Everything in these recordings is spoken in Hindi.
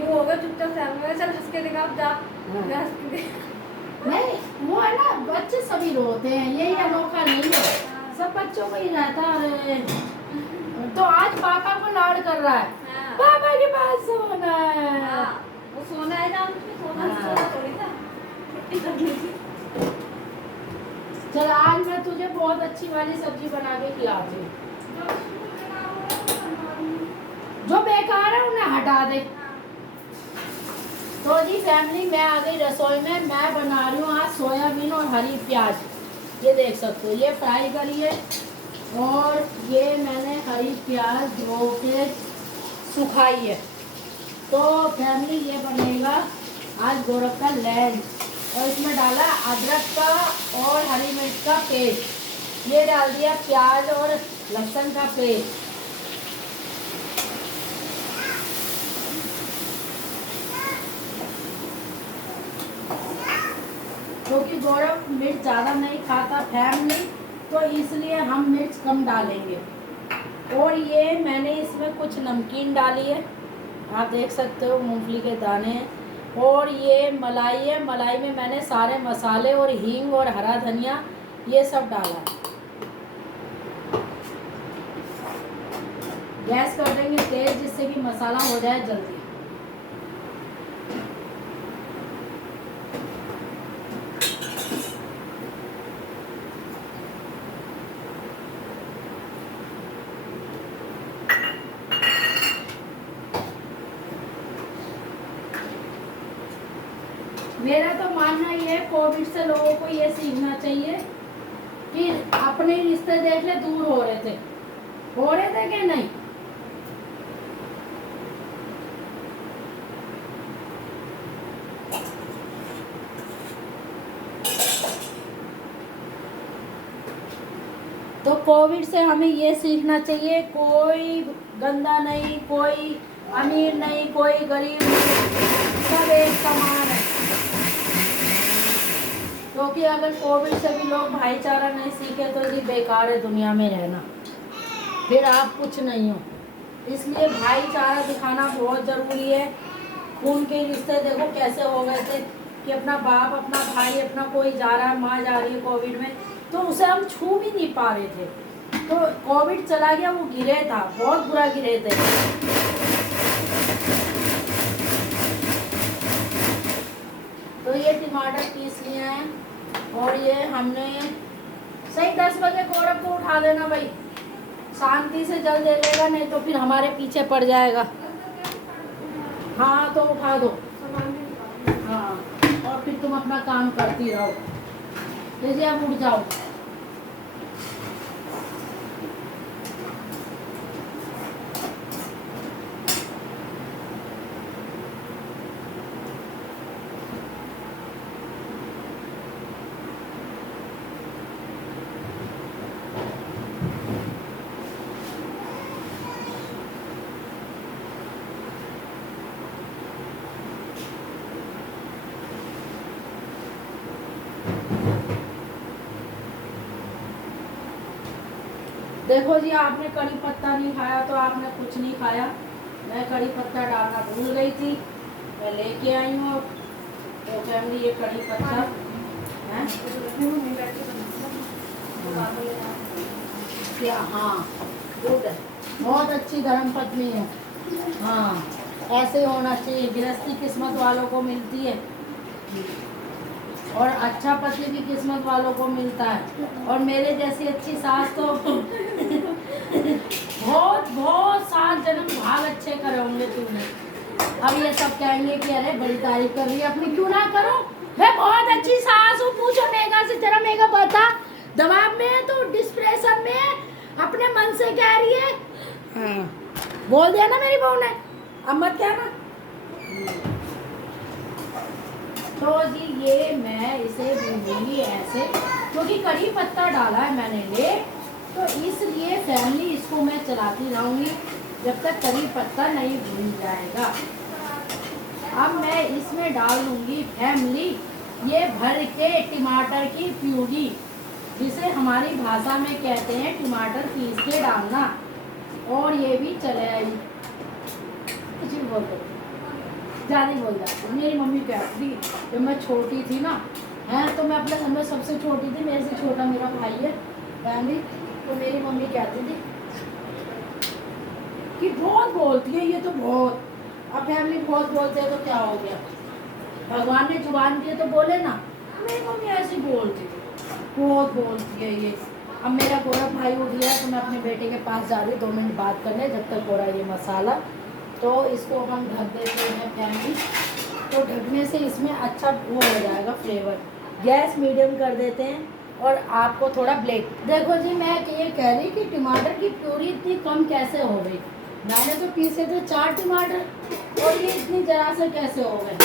नहीं होगा चुपचाप से आऊंगा, चल हंस के दिखा, अब जा। हाँ। मैं हंस के दिखा। नहीं वो है ना, बच्चे सभी रोते हैं, यही अनोखा नहीं है, सब बच्चों को ही रहता है। अरे तो आज पापा को लाड़ कर रहा है, हाँ। पापा के पास सोना है। हाँ, वो सोना है ना, उसमें सोना हाँ। सोना थोड़ी था, छुट्टी करनी थी। चल आज मैं तुझे बहुत अच्छी वाली सब्जी बना के खिलाती हूँ, जो बेकार है उन्हें हटा दे। तो जी फैमिली, मैं आ गई रसोई में, मैं बना रही हूँ आज सोयाबीन और हरी प्याज। ये देख सकते हो, ये फ्राई करी है, और ये मैंने हरी प्याज धो के सुखाई है। तो फैमिली ये बनेगा आज गोरख का लंच, और इसमें डाला अदरक का और हरी मिर्च का पेस्ट, ये डाल दिया प्याज और लहसुन का पेस्ट। क्योंकि गौरव मिर्च ज़्यादा नहीं खाता फैमिली, तो इसलिए हम मिर्च कम डालेंगे। और ये मैंने इसमें कुछ नमकीन डाली है, आप देख सकते हो, मूंगफली के दाने हैं। और ये मलाई है, मलाई में मैंने सारे मसाले और हींग और हरा धनिया ये सब डाला है। गैस कर देंगे तेज, जिससे कि मसाला हो जाए जल्दी। मेरा तो मानना ये है, कोविड से लोगों को ये सीखना चाहिए कि अपने रिश्ते देख ले दूर हो रहे थे कि नहीं। तो कोविड से हमें ये सीखना चाहिए, कोई गंदा नहीं, कोई अमीर नहीं, कोई गरीब नहीं, सब एक समान है। क्योंकि अगर कोविड से भी लोग भाईचारा नहीं सीखे तो ये बेकार है दुनिया में रहना, फिर आप कुछ नहीं हो। इसलिए भाईचारा दिखाना बहुत ज़रूरी है। खून के रिश्ते देखो कैसे हो गए थे कि अपना बाप, अपना भाई, अपना कोई जा रहा है, माँ जा रही है कोविड में, तो उसे हम छू भी नहीं पा रहे थे। तो कोविड चला गया, वो गिरे था, बहुत बुरा गिरे थे। तो ये टमाटर पीस लिए हैं, और ये हमने सही 10 बजे गौरव को उठा देना भाई, शांति से जल दे लेगा, नहीं तो फिर हमारे पीछे पड़ जाएगा। हाँ तो उठा दो, हाँ, और फिर तुम अपना काम करती रहो। लीजिए अब उठ जाओ। देखो जी, आपने कड़ी पत्ता नहीं खाया तो आपने कुछ नहीं खाया। मैं कड़ी पत्ता डालना भूल गई थी, मैं लेके आई हूँ। तो फैमिली ये कड़ी पत्ता है क्या? हाँ गुड है, बहुत अच्छी धर्म पत्नी है। हाँ ऐसे होना चाहिए, गृहस्थी किस्मत वालों को मिलती है, और अच्छा पति भी किस्मत वालों को मिलता है। और मेरे जैसी अच्छी सास तो बहुत बहुत 7 जन्म भाग अच्छे करे होंगे तुमने। अब ये सब कहेंगे कि अरे बड़ी तारीफ कर रही है अपनी, क्यों ना करो, मैं बहुत अच्छी सास हूँ। पूछो मेघा से, जरा मेघा बता, दबाव में है तो डिस्प्रेशन में है, अपने मन से कह रही है। हाँ बोल दिया ना मेरी बहू ने, अब मत कहना। तो जी ये मैं इसे भूनूंगी ऐसे, क्योंकि कड़ी पत्ता डाला है मैंने ले, तो इसलिए फैमिली इसको मैं चलाती रहूँगी जब तक कड़ी पत्ता नहीं भून जाएगा। अब मैं इसमें डाल दूँगी फैमिली ये भर के टमाटर की प्यूरी, जिसे हमारी भाषा में कहते हैं टमाटर पीस के डालना। और ये भी चले आई जी, बोलो ज़्यादा ही बोल जाती हूँ। मेरी मम्मी कहती थी जब मैं छोटी थी ना, हैं, तो मैं अपने घर में सबसे छोटी थी, मेरे से छोटा मेरा भाई है फैमिली, तो मेरी मम्मी कहती थी कि बहुत बोलती है ये तो बहुत, अब फैमिली बहुत बोलते हैं तो क्या हो गया, भगवान ने जुबान दी है तो बोले ना। मेरी मम्मी ऐसी बोलती थी, बहुत बोलती है ये। अब मेरा गौरव भाई उठ गया तो मैं अपने बेटे के पास जा रही हूँ 2 मिनट बात करने, जब तक हो रहा है ये मसाला। तो इसको हम ढक देते हैं फैमिली, तो ढकने से इसमें अच्छा वो हो जाएगा फ्लेवर। गैस मीडियम कर देते हैं और आपको थोड़ा ब्लेक। देखो जी, मैं ये कह रही कि टमाटर की प्यूरी इतनी कम कैसे हो गई। मैंने तो पीसे थे 4 टमाटर और ये इतनी जरा से कैसे हो गए।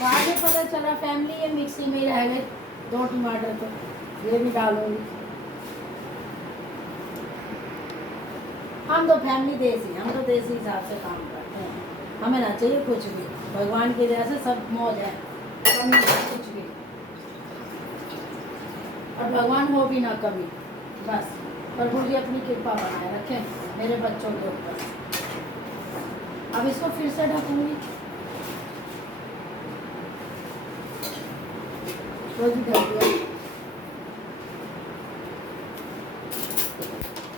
बाद में पता चला फैमिली ये मिक्सी में ही रह गए 2 टमाटर, तो ये भी डालूंगी। हम तो फैमिली देसी, हम तो देसी हिसाब से काम करते हैं, हमें ना चाहिए कुछ भी, भगवान की दया से सब मौज है, कमी नहीं है कुछ भी, और भगवान हो भी ना कभी, बस प्रभु जी अपनी कृपा बनाए रखें मेरे बच्चों के ऊपर। अब इसको फिर से ढकूंगी। तो भी ढक दिया।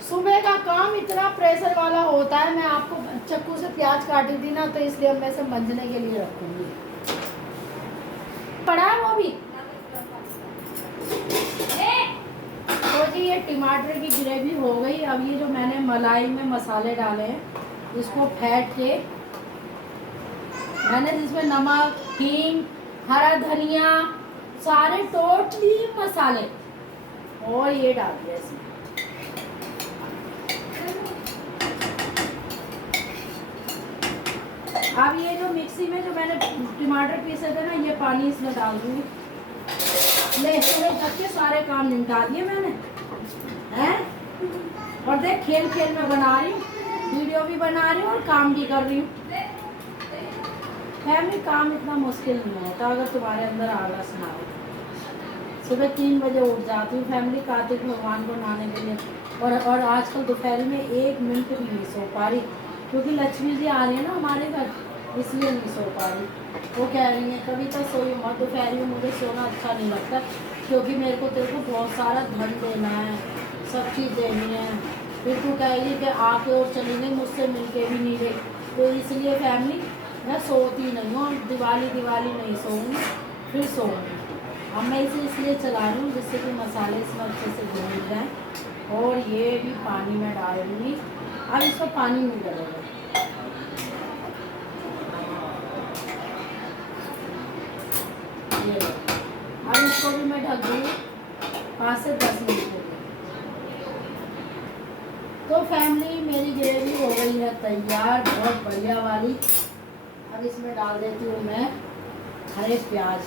सुबह का काम इतना प्रेशर वाला होता है, मैं आपको चाकू से प्याज काटी थी ना, तो इसलिए अब मैं से मंजने के लिए रखूंगी। पड़ा है वो भी। तो जी ये टमाटर की ग्रेवी हो गई। अब ये जो मैंने मलाई में मसाले डाले हैं, इसको फेंट के मैंने जिसमें नमक, हींग, हरा धनिया, सारे टोटली मसाले और ये डाल दिया इसमें। अब ये जो मिक्सी में जो मैंने टमाटर पीसे थे ना, ये पानी इसमें डाल दूंगी। ले सुबह तक के सारे काम निपटा दिए मैंने, हैं? और देख खेल खेल में बना रही हूँ, वीडियो भी बना रही हूँ और काम भी कर रही हूँ। फैमिली काम इतना मुश्किल नहीं होता अगर तुम्हारे अंदर आलस ना हो। सुबह 3 बजे उठ जाती हूँ फैमिली, कार्तिक भगवान को नहाने के लिए, और आजकल दोपहर में 1 मिनट भी नहीं सो पा रही, क्योंकि लक्ष्मी जी आ रही है ना हमारे घर, इसलिए नहीं सो पा रही। वो कह रही है कविता सोई मत दोपहर में, मुझे सोना अच्छा नहीं लगता, क्योंकि मेरे को तेरे को बहुत सारा धन देना है, सब चीज़ देनी है, फिर तू कहेगी कि आके और चली गई, मुझसे मिल के भी नहीं गई, तो इसलिए फैमिली मैं सोती नहीं हूँ। दिवाली नहीं सोऊंगी, फिर सोऊंगी। अब मैं इसे इसलिए चला रही हूँ जिससे कि मसाले इसमें अच्छे से भून जाएँ। और ये भी पानी में डाल दूँगी। अब इसको पानी नहीं डलेगा। ये अब इसको भी मैं ढक दूँगी 5 से 10 मिनट के लिए। तो फैमिली मेरी ग्रेवी हो गई है तैयार, बहुत बढ़िया वाली। अब इसमें डाल देती हूँ मैं हरे प्याज।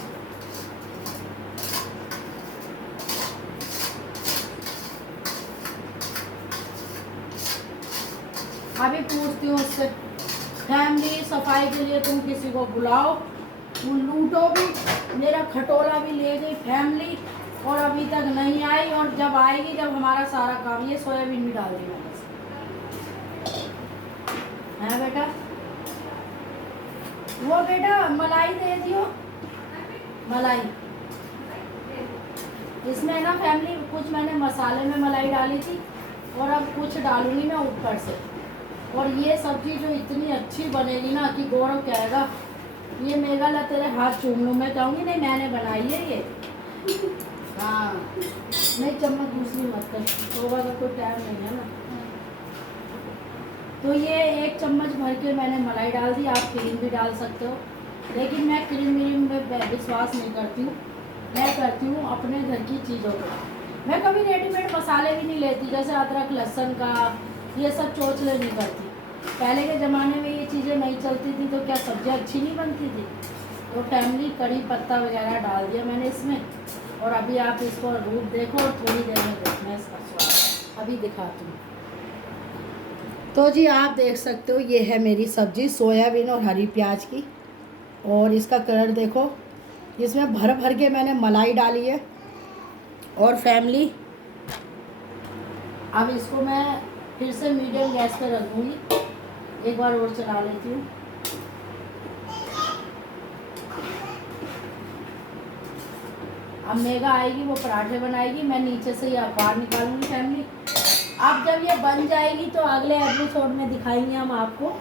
अभी पूछती हूँ उससे, फैमिली सफाई के लिए तुम किसी को बुलाओ, तुम लूटो भी, मेरा खटोला भी ले गई फैमिली और अभी तक नहीं आई, और जब आएगी जब हमारा सारा काम। ये सोयाबीन भी डाल दी मैंने, है बेटा, वो बेटा मलाई दे दियो, मलाई। इसमें ना फैमिली कुछ मैंने मसाले में मलाई डाली थी और अब कुछ डालूंगी मैं ऊपर से। और ये सब्जी जो इतनी अच्छी बनेगी ना कि गौरव कहेगा ये मेघाला तेरे हाथ चूम लूँ। मैं कहूँगी नहीं मैंने बनाई है ये। हाँ नहीं, चम्मच दूसरी मत कर, होगा का कोई टाइम नहीं है ना। तो ये 1 चम्मच भर के मैंने मलाई डाल दी, आप क्रीम भी डाल सकते हो, लेकिन मैं क्रीम में विश्वास नहीं करती हूँ। मैं करती हूँ अपने घर की चीज़ों को। मैं कभी रेडीमेड मसाले भी नहीं लेती, जैसे अदरक लहसुन का ये सब चोचले नहीं करती। पहले के ज़माने में ये चीज़ें नहीं चलती थी तो क्या सब्जियाँ अच्छी नहीं बनती थी। तो फैमिली कड़ी पत्ता वगैरह डाल दिया मैंने इसमें, और अभी आप इसको रूप देखो और थोड़ी देर में देखना इसका स्वाद। अभी दिखाती हूँ। तो जी आप देख सकते हो ये है मेरी सब्ज़ी सोयाबीन और हरी प्याज की, और इसका कलर देखो, इसमें भर भर के मैंने मलाई डाली है। और फैमिली अब इसको मैं फिर से मीडियम गैस पर रख दूँगी, एक बार और चला लेती हूँ। अब मेगा आएगी, वो पराठे बनाएगी, मैं नीचे से ये अखबार निकालूंगी फैमिली। अब जब ये बन जाएगी तो अगले एपिसोड में दिखाएंगे हम आपको।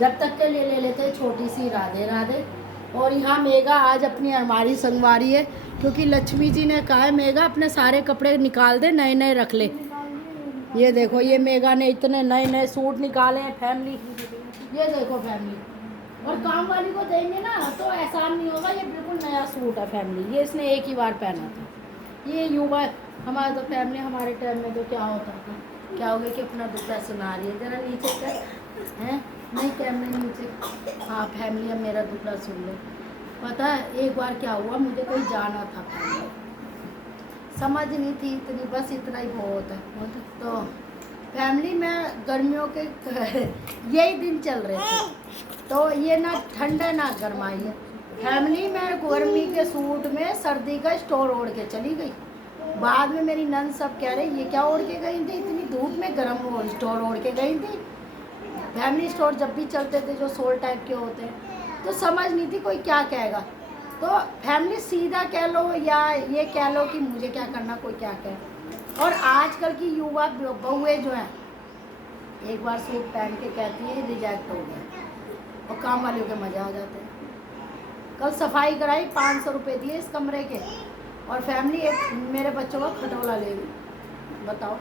जब तक के लिए ले लेते हैं छोटी सी राधे राधे। और यहाँ मेगा आज अपनी अलमारी संगवारी है, क्योंकि लक्ष्मी जी ने कहा है मेगा अपने सारे कपड़े निकाल दे, नए नए रख ले। ये देखो, ये मेगा ने इतने नए नए सूट निकाले हैं फैमिली, ये देखो फैमिली। और काम वाली को देंगे ना तो एहसान नहीं होगा, ये बिल्कुल नया सूट है फैमिली, ये इसने एक ही बार पहना था। ये युवा हमारे तो फैमिली, हमारे टाइम में तो क्या होता था, क्या हो गया कि अपना दुखड़ा सुना रही है, जरा नीचे कर हैं, नहीं कैमरे नीचे। हाँ फैमिली, अब मेरा दुखड़ा सुन लो। पता है एक बार क्या हुआ, मुझे कहीं जाना था फैमिली, समझ नहीं थी इतनी, बस इतना ही बहुत है। तो फैमिली में गर्मियों के यही दिन चल रहे थे, तो ये ना ठंड है ना गर्माई है फैमिली। मैं गर्मी के सूट में सर्दी का स्टोर ओढ़ के चली गई। बाद में मेरी नंद सब कह रहे ये क्या ओढ़ के गई थी, इतनी धूप में गर्म स्टोर ओढ़ के गई थी। फैमिली स्टोर जब भी चलते थे जो सोल टाइप के होते हैं, तो समझ नहीं थी कोई क्या कहेगा। तो फैमिली सीधा कह लो या ये कह लो कि मुझे क्या करना, कोई क्या कहे। और आजकल की युवा बहुएं जो हैं, एक बार सूट पहन के कहती है रिजेक्ट हो गया, और काम वालों के मज़ा आ जाते हैं। कल सफाई कराई, 500 रुपये दिए इस कमरे के, और फैमिली एक मेरे बच्चों का खटोला ले गई, बताओ।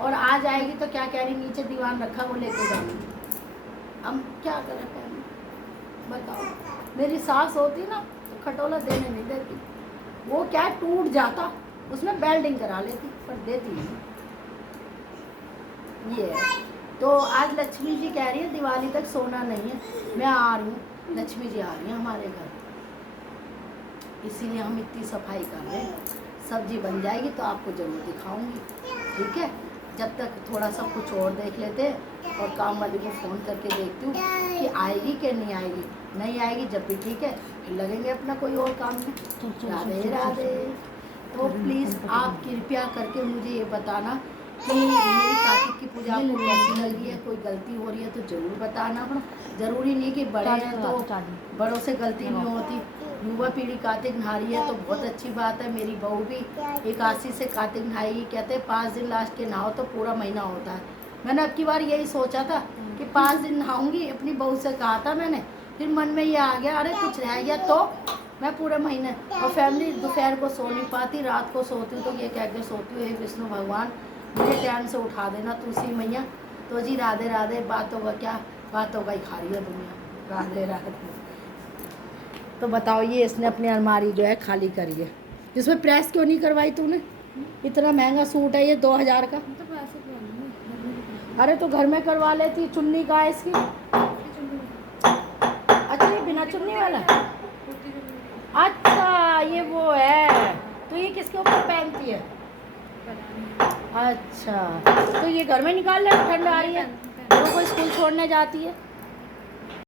और आज आएगी तो क्या कह रही, नीचे दीवान रखा वो लेके जाएंगी। हम क्या करें फैमिली, बताओ। मेरी सास होती ना तो खटोला देने नहीं देती, वो क्या टूट जाता, उसमें बेल्डिंग करा लेती, पर देती नहीं। ये है। तो आज लक्ष्मी जी कह रही है दिवाली तक सोना नहीं है, मैं आ रही हूँ, लक्ष्मी जी आ रही हैं हमारे घर, इसीलिए हम इतनी सफाई कर रहे हैं। सब्जी बन जाएगी तो आपको ज़रूर दिखाऊंगी, ठीक है। जब तक थोड़ा सा कुछ और देख लेते हैं, और काम वाली को फ़ोन करके देखती हूँ कि आएगी कि नहीं आएगी। नहीं आएगी जब भी ठीक है, फिर लगेंगे अपना कोई और काम में। राधे राधे। तो प्लीज़ आप कृपया करके मुझे ये बताना कि मेरी कार्तिक की पूजा आपको कैसी लगी है, कोई गलती हो रही है तो ज़रूर बताना। ज़रूरी नहीं कि बड़े हैं तो बड़ों से गलती नहीं होती। युवा पीढ़ी कार्तिक नहा रही है तो बहुत अच्छी बात है। मेरी बहू भी 81 से कार्तिक नहाई, कहते हैं 5 दिन लास्ट के नहाओ तो पूरा महीना होता है। मैंने अब की बार यही सोचा था कि 5 दिन नहाऊंगी, अपनी बहू से कहा था मैंने, फिर मन में ये आ गया अरे कुछ रह गया तो मैं पूरे महीने। और फैमिली दोपहर को सो नहीं पाती, रात को सोती हूँ तो ये कह के सोती हूँ, हे विष्णु भगवान मुझे टाइम से उठा देना, तुलसी मैया। तो जी राधे राधे। बातों का क्या, बातों का ही खा रही है दुनिया। राधे राधे। तो बताओ, ये इसने अपनी अलमारी जो है खाली करी है, जिसमें प्रेस क्यों नहीं करवाई तूने? इतना महंगा सूट है ये 2000 का। अरे तो घर में करवा लेती, चुन्नी का है इसकी। अच्छा ये बिना चुन्नी वाला है, अच्छा ये वो है, तो ये किसके ऊपर पहनती है? अच्छा तो ये घर में निकाल ले, ठंड आ रही है, वो कोई स्कूल छोड़ने जाती है।